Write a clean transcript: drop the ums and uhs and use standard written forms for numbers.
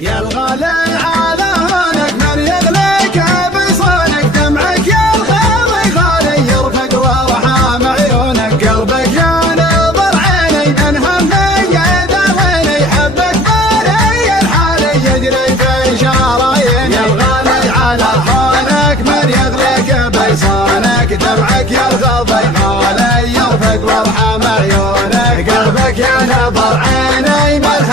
يا الغالي على هونك من يغليك بصونك دمعك يا الخالي خالي يرفق وارحام عيونك قلبك يا نظر عيني من همي يدعيني حبك بالي الحالي يجري في شراييني يا الغالي على هونك من يغليك بصونك دمعك يا الخالي خالي يرفق وارحام عيونك قلبك يا نظر عيني من